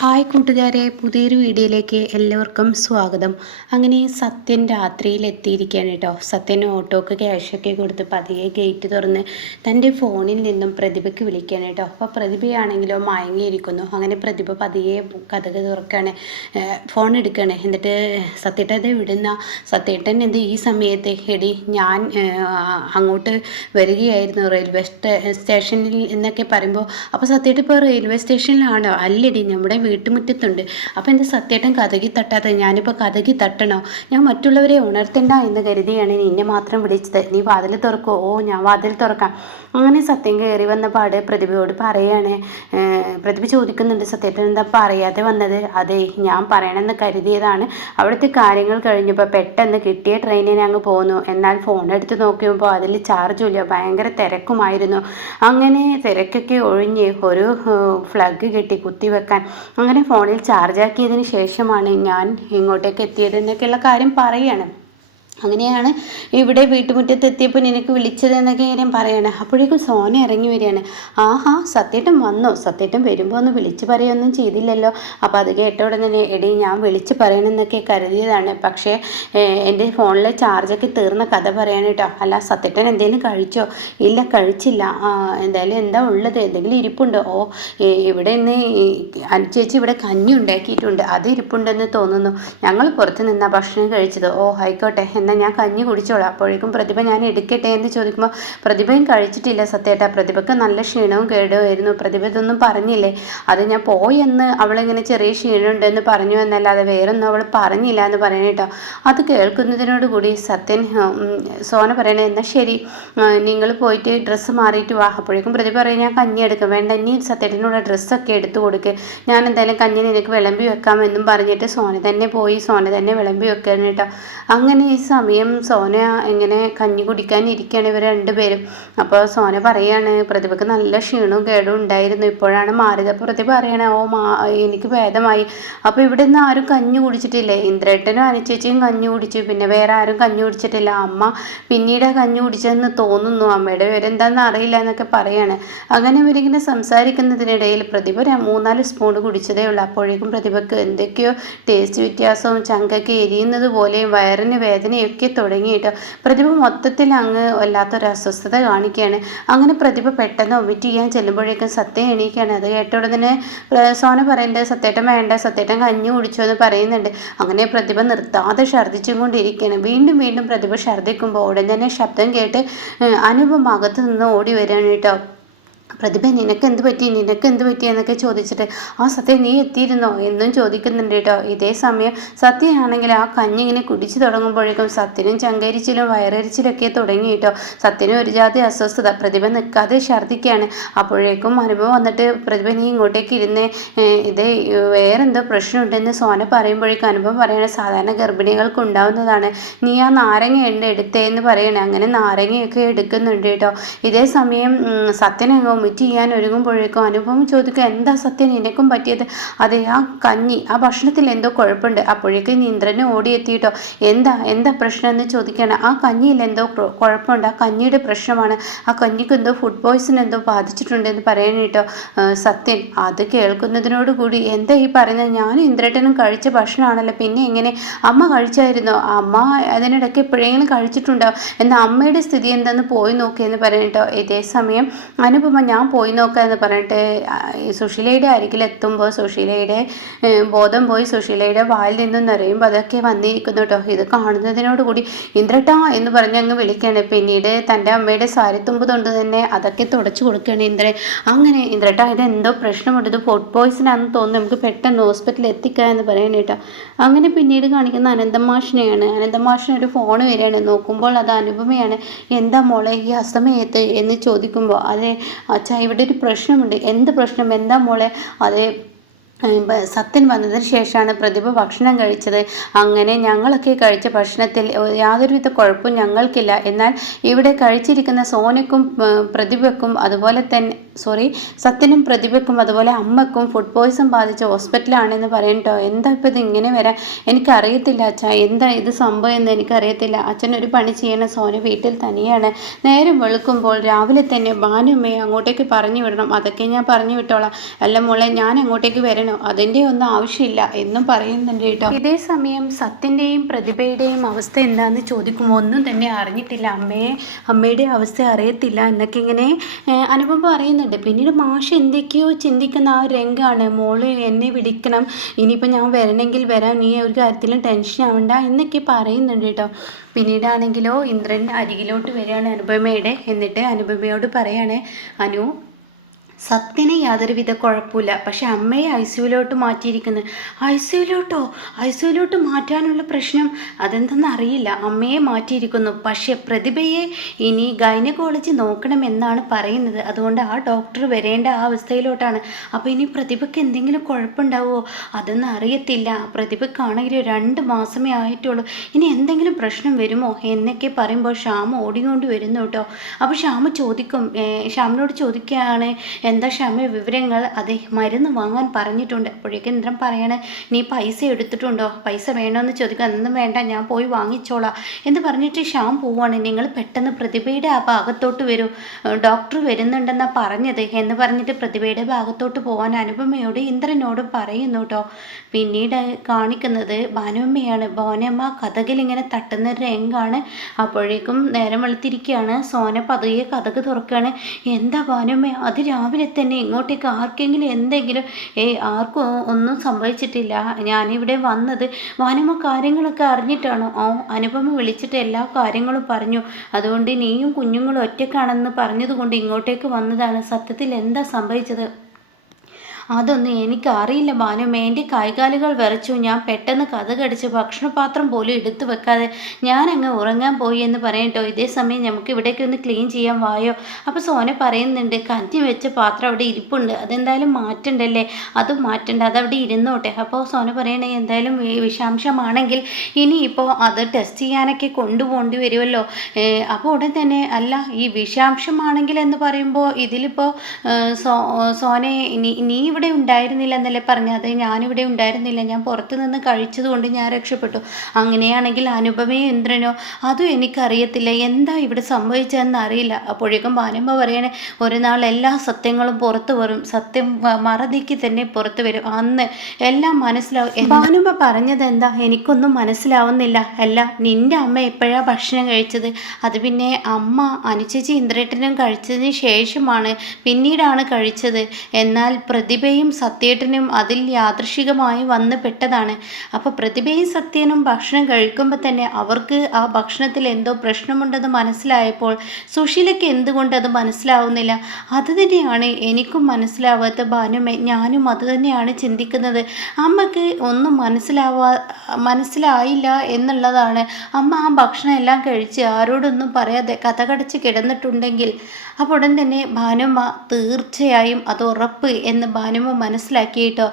Hi കൂട്ടുകാരെ, പുതിയൊരു വീഡിയോയിലേക്ക് എല്ലാവർക്കും സ്വാഗതം. അങ്ങനെ സത്യൻ രാത്രിയിൽ എത്തിയിരിക്കുകയാണ് കേട്ടോ. സത്യൻ ഓട്ടോക്ക് ക്യാഷൊക്കെ കൊടുത്ത് പതിയെ ഗേറ്റ് തുറന്ന് തൻ്റെ ഫോണിൽ നിന്നും പ്രതിഭയ്ക്ക് വിളിക്കുകയാണ് കേട്ടോ. അപ്പോൾ പ്രതിഭയാണെങ്കിലോ മയങ്ങിയിരിക്കുന്നു. അങ്ങനെ പ്രതിഭ പതിയെ കഥക് തുറക്കുകയാണ്, ഫോൺ എടുക്കുകയാണ്. എന്നിട്ട് സത്യേട്ടൻ വിടുന്ന സത്യേട്ടൻ എന്ത് ഈ സമയത്ത് എടി ഞാൻ അങ്ങോട്ട് വരികയായിരുന്നു റെയിൽവേ സ്റ്റേഷനിൽ എന്നൊക്കെ പറയുമ്പോൾ, അപ്പോൾ സത്യേട്ടൻ ഇപ്പോൾ റെയിൽവേ സ്റ്റേഷനിലാണോ? അല്ലടി, നമ്മുടെ വീട്ടുമുറ്റത്തുണ്ട്. അപ്പോൾ എൻ്റെ സത്യേട്ടൻ കതകി തട്ടാതെ ഞാനിപ്പോൾ കതകി തട്ടണോ? ഞാൻ മറ്റുള്ളവരെ ഉണർത്തണ്ട എന്ന് കരുതിയാണ് നിന്നെ മാത്രം വിളിച്ചത്. നീ വാതിൽ തുറക്കോ? ഓ, ഞാൻ വാതിൽ തുറക്കാം. അങ്ങനെ സത്യം കയറി വന്ന പാട് പ്രതിഭയോട് പറയാണ്. പ്രതിഭ ചോദിക്കുന്നുണ്ട്, സത്യേട്ടൻ എന്താ പറയാതെ വന്നത്? അതെ, ഞാൻ പറയണമെന്ന് കരുതിയതാണ്. അവിടുത്തെ കാര്യങ്ങൾ കഴിഞ്ഞപ്പോൾ പെട്ടെന്ന് കിട്ടിയ ട്രെയിനിന് അങ്ങ് പോന്നു. എന്നാൽ ഫോൺ എടുത്ത് നോക്കിയപ്പോൾ അതിൽ ചാർജുമില്ല, ഭയങ്കര തിരക്കുമായിരുന്നു. അങ്ങനെ തിരക്കൊക്കെ ഒഴിഞ്ഞ് ഒരു ഫ്ലഗ് കെട്ടി കുത്തിവെക്കാൻ അങ്ങനെ ഫോണിൽ ചാർജാക്കിയതിന് ശേഷമാണ് ഞാൻ ഇങ്ങോട്ടേക്ക് എത്തിയത് എന്നൊക്കെയുള്ള കാര്യം പറയാണ്. അങ്ങനെയാണ് ഇവിടെ വീട്ടുമുറ്റത്ത് എത്തിയപ്പോൾ നിനക്ക് വിളിച്ചത് എന്നൊക്കെ ഞാൻ പറയണേ. അപ്പോഴേക്കും സോന ഇറങ്ങി വരികയാണ്. ആഹാ, സത്യേട്ടൻ വന്നോ? സത്യേട്ടൻ വരുമ്പോൾ ഒന്ന് വിളിച്ച് പറയുകയൊന്നും ചെയ്തില്ലല്ലോ. അപ്പോൾ അത് കേട്ട ഉടനെ തന്നെ എടി ഞാൻ വിളിച്ച് പറയണമെന്നൊക്കെ കരുതിയതാണ്, പക്ഷേ എൻ്റെ ഫോണിലെ ചാർജൊക്കെ തീർന്ന കഥ പറയാൻ കേട്ടോ. അല്ല, സത്യേട്ടൻ എന്തെങ്കിലും കഴിച്ചോ? ഇല്ല, കഴിച്ചില്ല. എന്തായാലും എന്താ ഉള്ളത്? എന്തെങ്കിലും ഇരിപ്പുണ്ടോ? ഓ, ഇവിടെ ഇന്ന് അനുചേച്ചി ഇവിടെ കഞ്ഞി ഉണ്ടാക്കിയിട്ടുണ്ട്, അത് ഇരിപ്പുണ്ടെന്ന് തോന്നുന്നു. ഞങ്ങൾ പുറത്ത് നിന്നാണ് ഭക്ഷണം കഴിച്ചത്. ഓ, ആയിക്കോട്ടെ, എന്നാൽ ഞാൻ കഞ്ഞി കുടിച്ചോളാം. അപ്പോഴേക്കും പ്രതിഭ ഞാൻ എടുക്കട്ടെ എന്ന് ചോദിക്കുമ്പോൾ പ്രതിഭയും കഴിച്ചിട്ടില്ല സത്യേട്ടാ. പ്രതിഭയ്ക്ക് നല്ല ക്ഷീണവും കേടുമായിരുന്നു. പ്രതിഭ ഇതൊന്നും പറഞ്ഞില്ലേ? അത് ഞാൻ പോയെന്ന് അവളിങ്ങനെ ചെറിയ ക്ഷീണമുണ്ടെന്ന് പറഞ്ഞു എന്നല്ലാതെ വേറൊന്നും അവൾ പറഞ്ഞില്ല എന്ന് പറയണേട്ടോ. അത് കേൾക്കുന്നതിനോടുകൂടി സത്യൻ സോന പറയണേ, എന്നാൽ ശരി, നിങ്ങൾ പോയിട്ട് ഡ്രസ്സ് മാറിയിട്ട് വാ. അപ്പോഴേക്കും പ്രതിഭ പറയും, ഞാൻ കഞ്ഞി എടുക്കും. വേണ്ട, നീ സത്യത്തിനുള്ള ഡ്രസ്സൊക്കെ എടുത്തു കൊടുക്കുക, ഞാൻ എന്തായാലും കഞ്ഞി നിനക്ക് വിളമ്പി വെക്കാമെന്നും പറഞ്ഞിട്ട് സോന തന്നെ പോയി സോന തന്നെ വിളമ്പി വെക്കാൻ കേട്ടോ. അങ്ങനെ ഈ സമയം സോന ഇങ്ങനെ കഞ്ഞി കുടിക്കാൻ ഇരിക്കുകയാണ് ഇവർ രണ്ടുപേരും. അപ്പോൾ സോന പറയാണ്, പ്രതിഭയ്ക്ക് നല്ല ക്ഷീണവും കേടും ഉണ്ടായിരുന്നു, ഇപ്പോഴാണ് മാറിയത്. അപ്പോൾ പ്രതിഭ പറയണേ, ഓ എനിക്ക് ഭേദമായി. അപ്പോൾ ഇവിടെ നിന്ന് ആരും കഞ്ഞി കുടിച്ചിട്ടില്ലേ? ഇന്ദ്രേട്ടനും അനുചേച്ചിയും കഞ്ഞി കുടിച്ചു, പിന്നെ വേറെ ആരും കഞ്ഞി കുടിച്ചിട്ടില്ല. അമ്മ പിന്നീട് കഞ്ഞി കുടിച്ചതെന്ന് തോന്നുന്നു, അമ്മയുടെ പേരെന്താണെന്ന് അറിയില്ല എന്നൊക്കെ പറയാണ്. അങ്ങനെ ഇവരിങ്ങനെ സംസാരിക്കുന്നതിനിടയിൽ പ്രതിഭ 3-4 സ്പൂൺ കുടിച്ചതേ ഉള്ളൂ. അപ്പോഴേക്കും പ്രതിഭയ്ക്ക് എന്തൊക്കെയോ ടേസ്റ്റ് വ്യത്യാസവും ചങ്കൊക്കെ എരിയുന്നത് പോലെയും വയറിന് വേദനയൊക്കെ തുടങ്ങിയിട്ട് പ്രതിഭ മൊത്തത്തിൽ അങ്ങ് വല്ലാത്തൊരു അസ്വസ്ഥത കാണിക്കുകയാണ്. അങ്ങനെ പ്രതിഭ പെട്ടെന്ന് വൊമിറ്റ് ചെയ്യാൻ ചെല്ലുമ്പോഴേക്കും സത്യം എണീക്കുകയാണ്. അത് കേട്ട ഉടനെ സോന പറയുന്നത്, സത്യേട്ടൻ വേണ്ട, സത്യേട്ടൻ കഞ്ഞി കുടിച്ചു എന്ന് പറയുന്നുണ്ട്. അങ്ങനെ പ്രതിഭ നിർത്താതെ ഛർദ്ദിച്ചും കൊണ്ടിരിക്കുകയാണ്. വീണ്ടും വീണ്ടും പ്രതിഭ ഛർദ്ദിക്കുമ്പോൾ ഉടൻ തന്നെ ശബ്ദം കേട്ട് അനുപം അകത്ത് നിന്ന് ഓടി വരികയാണ് കേട്ടോ. പ്രതിഭ, നിനക്കെന്ത് പറ്റി എന്നൊക്കെ ചോദിച്ചിട്ട്, ആ സത്യം നീ എത്തിയിരുന്നോ എന്നും ചോദിക്കുന്നുണ്ട് കേട്ടോ. ഇതേ സമയം സത്യമാണെങ്കിൽ ആ കഞ്ഞി ഇങ്ങനെ കുടിച്ചു തുടങ്ങുമ്പോഴേക്കും സത്യനും ചങ്കരിച്ചിലും വയറരിച്ചിലൊക്കെ തുടങ്ങി കേട്ടോ. സത്യനും ഒരു ജാതി അസ്വസ്ഥത, പ്രതിഭ നിൽക്കാതെ ഛർദ്ദിക്കുകയാണ്. അപ്പോഴേക്കും അനുഭവം വന്നിട്ട്, പ്രതിഭ നീ ഇങ്ങോട്ടേക്ക് ഇരുന്നേ, ഇത് വേറെന്തോ പ്രശ്നമുണ്ടെന്ന് സോന പറയുമ്പോഴേക്കും അനുഭവം പറയണേ, സാധാരണ ഗർഭിണികൾക്ക് ഉണ്ടാവുന്നതാണ്, നീ ആ നാരങ്ങ എണ്ണ എടുത്തേ എന്ന് പറയണേ. അങ്ങനെ നാരങ്ങയൊക്കെ എടുക്കുന്നുണ്ട് കേട്ടോ. ഇതേ സമയം സത്യനങ്ങ് വൊമിറ്റ് ചെയ്യാൻ ഒരുങ്ങുമ്പോഴേക്കും അനുഭവം ചോദിക്കുക, എന്താ സത്യം നിനക്കും പറ്റിയത്? അതെ, ആ കഞ്ഞി, ആ ഭക്ഷണത്തിൽ എന്തോ കുഴപ്പമുണ്ട്. അപ്പോഴേക്കും ഇന്ദ്രനെ ഓടിയെത്തിയിട്ടോ. എന്താ പ്രശ്നം എന്ന് ചോദിക്കുകയാണ്. ആ കഞ്ഞിയിൽ എന്തോ കുഴപ്പമുണ്ട്, ആ കഞ്ഞിയുടെ പ്രശ്നമാണ്, ആ കഞ്ഞിക്ക് എന്തോ ഫുഡ് പോയ്സൺ എന്തോ ബാധിച്ചിട്ടുണ്ടെന്ന് പറയാനേട്ടോ സത്യൻ. അത് കേൾക്കുന്നതിനോടുകൂടി, എന്താ ഈ പറയുന്നത്? ഞാൻ ഇന്ദ്രേട്ടനും കഴിച്ച ഭക്ഷണമാണല്ലോ, പിന്നെ എങ്ങനെ? അമ്മ കഴിച്ചായിരുന്നോ? അമ്മ അതിനിടയ്ക്ക് എപ്പോഴെങ്കിലും കഴിച്ചിട്ടുണ്ടോ? എന്നാൽ അമ്മയുടെ സ്ഥിതി എന്താണെന്ന് പോയി നോക്കിയെന്ന് പറയട്ടോ. ഇതേ സമയം അനുപമ, ഞാൻ പോയി നോക്കാമെന്ന് പറഞ്ഞിട്ട് സുശീലയുടെ അരികിലെത്തുമ്പോൾ സുശീലയുടെ ബോധം പോയി സുശീലയുടെ വായിൽ നിന്നും നിറയുമ്പോൾ അതൊക്കെ വന്നിരിക്കുന്നു കേട്ടോ. ഇത് കാണുന്നതിനോടുകൂടി ഇന്ദ്രട്ടാ എന്ന് പറഞ്ഞ് അങ്ങ് വിളിക്കുകയാണ്. പിന്നീട് തൻ്റെ അമ്മയുടെ സാരിത്തുമ്പ് കൊണ്ട് തന്നെ അതൊക്കെ തുടച്ചു കൊടുക്കുകയാണ് ഇന്ദ്രൻ. അങ്ങനെ ഇന്ദ്രട്ടാ, ഇത് എന്തോ പ്രശ്നമുണ്ട്, ഇത് ഫുഡ് പോയ്സൺ ആണെന്ന് തോന്നുന്നു, നമുക്ക് പെട്ടെന്ന് ഹോസ്പിറ്റലിൽ എത്തിക്കുക എന്ന് പറയണ കേട്ടോ. അങ്ങനെ പിന്നീട് കാണിക്കുന്ന അനന്തമാഷിനെയാണ്. അനന്തമാഷിന് ഒരു ഫോൺ വരികയാണ്. നോക്കുമ്പോൾ അത് അനുപമയാണ്. എന്താ മോളെ ഈ അസമയത്ത് എന്ന് ചോദിക്കുമ്പോൾ, അതെ അച്ഛാ, ഇവിടെ ഒരു പ്രശ്നമുണ്ട്. എന്ത് പ്രശ്നം? എന്താ മോളെ? അതെ, സത്യൻ വന്നതിന് ശേഷമാണ് പ്രതിഭ ഭക്ഷണം കഴിച്ചത്. അങ്ങനെ ഞങ്ങളൊക്കെ കഴിച്ച ഭക്ഷണത്തിൽ യാതൊരുവിധ കുഴപ്പവും ഞങ്ങൾക്കില്ല. എന്നാൽ ഇവിടെ കഴിച്ചിരിക്കുന്ന സോനയ്ക്കും പ്രതിഭയ്ക്കും അതുപോലെ തന്നെ സത്യനും പ്രതിഭയ്ക്കും അതുപോലെ അമ്മയ്ക്കും ഫുഡ് പോയ്സൺ ബാധിച്ച ഹോസ്പിറ്റലാണെന്ന് പറയട്ടോ. എന്താ ഇപ്പോൾ ഇത് ഇങ്ങനെ വരാൻ? എനിക്കറിയത്തില്ല അച്ഛാ, എന്താ ഇത് സംഭവം എന്ന് എനിക്കറിയത്തില്ല. അച്ഛൻ ഒരു പണി ചെയ്യണം, സോന വീട്ടിൽ തന്നെയാണ്. നേരം വെളുക്കുമ്പോൾ രാവിലെ തന്നെ ഭാനുമ്മയെ അങ്ങോട്ടേക്ക് പറഞ്ഞു വിടണം. അതൊക്കെ ഞാൻ പറഞ്ഞു വിട്ടോളാം. അല്ല മോളെ, ഞാൻ അങ്ങോട്ടേക്ക് വരണം വേണോ, അതിൻ്റെ ഒന്നും ആവശ്യമില്ല എന്നും പറയുന്നുണ്ട് കേട്ടോ. ഇതേ സമയം സത്യൻ്റെയും പ്രതിഭയുടെയും അവസ്ഥ എന്താണെന്ന് ചോദിക്കുമ്പോൾ ഒന്നും തന്നെ അറിഞ്ഞിട്ടില്ല, അമ്മയുടെ അവസ്ഥ അറിയത്തില്ല എന്നൊക്കെ ഇങ്ങനെ അനുപമ പറയുന്നുണ്ട്. പിന്നീട് മാഷ് എന്തൊക്കെയോ ചിന്തിക്കുന്ന ആ രംഗമാണ്, മോള് എന്നെ വിളിക്കണം, ഇനിയിപ്പോൾ ഞാൻ വരണമെങ്കിൽ വരാം, നീ ഒരു കാര്യത്തിലും ടെൻഷൻ ആവണ്ട എന്നൊക്കെ പറയുന്നുണ്ട് കേട്ടോ. പിന്നീടാണെങ്കിലോ ഇന്ദ്രൻ അരികിലോട്ട് വരികയാണ് അനുപമയുടെ. എന്നിട്ട് അനുപമയോട് പറയാണ്, അനു സത്യന് യാതൊരുവിധ കുഴപ്പമില്ല, പക്ഷെ അമ്മയെ ഐസിയുലോട്ട് മാറ്റിയിരിക്കുന്നത്. ഐസിയുലോട്ട് മാറ്റാനുള്ള പ്രശ്നം അതെന്തെന്ന് അറിയില്ല, അമ്മയെ മാറ്റിയിരിക്കുന്നു. പക്ഷെ പ്രതിഭയെ ഇനി ഗൈനക്കോളജി നോക്കണമെന്നാണ് പറയുന്നത്. അതുകൊണ്ട് ആ ഡോക്ടർ വരേണ്ട ആ അവസ്ഥയിലോട്ടാണ്. അപ്പോൾ ഇനി പ്രതിഭയ്ക്ക് എന്തെങ്കിലും കുഴപ്പമുണ്ടാവുമോ അതൊന്നും അറിയത്തില്ല. പ്രതിഭയ്ക്കാണെങ്കിൽ 2 മാസമേ ആയിട്ടുള്ളൂ, ഇനി എന്തെങ്കിലും പ്രശ്നം വരുമോ എന്നൊക്കെ പറയുമ്പോൾ ശ്യാം ഓടിക്കൊണ്ട് വരുന്നു കേട്ടോ. അപ്പോൾ ശ്യാമിനോട് ചോദിക്കുകയാണ്, എന്താ ക്ഷമ വിവരങ്ങൾ? അതെ, മരുന്ന് വാങ്ങാൻ പറഞ്ഞിട്ടുണ്ട്. അപ്പോഴേക്കും ഇന്ദ്രൻ പറയാണ്, നീ പൈസ എടുത്തിട്ടുണ്ടോ, പൈസ വേണമെന്ന് ചോദിക്കുക. അതൊന്നും വേണ്ട, ഞാൻ പോയി വാങ്ങിച്ചോളാം എന്ന് പറഞ്ഞിട്ട് ശ്യാം പോവാണ്. നിങ്ങൾ പെട്ടെന്ന് പ്രതിഭയുടെ ആ ഭാഗത്തോട്ട് വരൂ, ഡോക്ടർ വരുന്നുണ്ടെന്നാണ് പറഞ്ഞത് എന്ന് പറഞ്ഞിട്ട് പ്രതിഭയുടെ ഭാഗത്തോട്ട് പോകാൻ അനുപമയോട് ഇന്ദ്രനോട് പറയുന്നു കേട്ടോ. പിന്നീട് കാണിക്കുന്നത് ഭാനുമ്മയാണ്. ഭാനുമ്മ കഥകിലിങ്ങനെ തട്ടുന്ന രംഗാണ്. അപ്പോഴേക്കും നേരം വെളുത്തിരിക്കുകയാണ്. സോന പതുയെ കഥക് തുറക്കുകയാണ്. എന്താ ഭാനുമ്മ, അത് രാവിലെ തന്നെ ഇങ്ങോട്ടേക്ക് ആർക്കെങ്കിലും എന്തെങ്കിലും? ആർക്കും ഒന്നും സംഭവിച്ചിട്ടില്ല, ഞാനിവിടെ വന്നത് ഭാനുമ്മ കാര്യങ്ങളൊക്കെ അറിഞ്ഞിട്ടാണോ? അനുപമ വിളിച്ചിട്ട് എല്ലാ കാര്യങ്ങളും പറഞ്ഞു, അതുകൊണ്ട് നീയും കുഞ്ഞുങ്ങളും ഒറ്റക്കാണെന്ന് പറഞ്ഞതുകൊണ്ട് ഇങ്ങോട്ടേക്ക് വന്നതാണ്. സത്യത്തിൽ എന്താ സംഭവിച്ചത്? അതൊന്നും എനിക്കറിയില്ല ഭാനുമ്മ, എൻ്റെ കൈകാലുകൾ വിറച്ചു, ഞാൻ പെട്ടെന്ന് കതകടിച്ച് ഭക്ഷണപാത്രം പോലും എടുത്തു വെക്കാതെ ഞാനങ്ങ് ഉറങ്ങാൻ പോയി എന്ന് പറയട്ടോ. ഇതേ സമയം നമുക്ക് ഇവിടേക്ക് ഒന്ന് ക്ലീൻ ചെയ്യാൻ വായോ? അപ്പോൾ സോന പറയുന്നുണ്ട്, കഞ്ഞി വെച്ച പാത്രം അവിടെ ഇരിപ്പുണ്ട്, അതെന്തായാലും മാറ്റണ്ടല്ലേ? അതും മാറ്റണ്ട, അതവിടെ ഇരുന്നോട്ടെ. അപ്പോൾ സോന പറയണേ, എന്തായാലും വിഷാംശമാണെങ്കിൽ ഇനിയിപ്പോൾ അത് ടെസ്റ്റ് ചെയ്യാനൊക്കെ കൊണ്ടുപോകേണ്ടി വരുമല്ലോ. അപ്പോൾ ഉടൻ തന്നെ, അല്ല ഈ വിഷാംശമാണെങ്കിൽ എന്ന് പറയുമ്പോൾ ഇതിലിപ്പോൾ സോനെ നീ ഇവിടെ ഉണ്ടായിരുന്നില്ല എന്നല്ലേ പറഞ്ഞത്? ഞാനിവിടെ ഉണ്ടായിരുന്നില്ല, ഞാൻ പുറത്തു നിന്ന് കഴിച്ചതുകൊണ്ട് ഞാൻ രക്ഷപ്പെട്ടു. അങ്ങനെയാണെങ്കിൽ അനുപമയോ ഇന്ദ്രനോ? അതും എനിക്കറിയത്തില്ല, എന്താ ഇവിടെ സംഭവിച്ചതെന്ന് അറിയില്ല. അപ്പോഴേക്കും ഭാനുമ്മ പറയണേ, ഒരു നാൾ എല്ലാ സത്യങ്ങളും പുറത്തു വരും, സത്യം മറനീക്കി തന്നെ പുറത്തു വരും, അന്ന് എല്ലാം മനസ്സിലാവും. ഭാനുമ്മ പറഞ്ഞത് എന്താ എനിക്കൊന്നും മനസ്സിലാവുന്നില്ല. അല്ല, നിന്റെ അമ്മ എപ്പോഴാണ് ഭക്ഷണം കഴിച്ചത്? അത് പിന്നെ അമ്മ അനുചേച്ചി ഇന്ദ്രേട്ടനും കഴിച്ചതിന് ശേഷമാണ്, പിന്നീടാണ് കഴിച്ചത്. എന്നാൽ പ്രതിഭയും സത്യേട്ടനും അതിൽ യാദൃശികമായി വന്ന് പെട്ടതാണ്. അപ്പോൾ പ്രതിഭയും സത്യനും ഭക്ഷണം കഴിക്കുമ്പോൾ തന്നെ അവർക്ക് ആ ഭക്ഷണത്തിൽ എന്തോ പ്രശ്നമുണ്ടെന്ന് മനസ്സിലായപ്പോൾ സുശീലയ്ക്ക് എന്തുകൊണ്ട് അത് മനസ്സിലാവുന്നില്ല? അത് തന്നെയാണ് എനിക്കും മനസ്സിലാവാത്ത ഭാനുമേ, ഞാനും അത് തന്നെയാണ് ചിന്തിക്കുന്നത്. അമ്മക്ക് ഒന്നും മനസ്സിലായില്ല എന്നുള്ളതാണ്. അമ്മ ആ ഭക്ഷണം എല്ലാം കഴിച്ച് ആരോടൊന്നും പറയാതെ കഥകടച്ച് കിടന്നിട്ടുണ്ടെങ്കിൽ അപ്പോൾ ഉടൻ തന്നെ ഭാനുമ്മ തീർച്ചയായും അത് ഉറപ്പ് എന്ന് ഭാനുമ്മ മനസ്സിലാക്കിയിട്ടോ.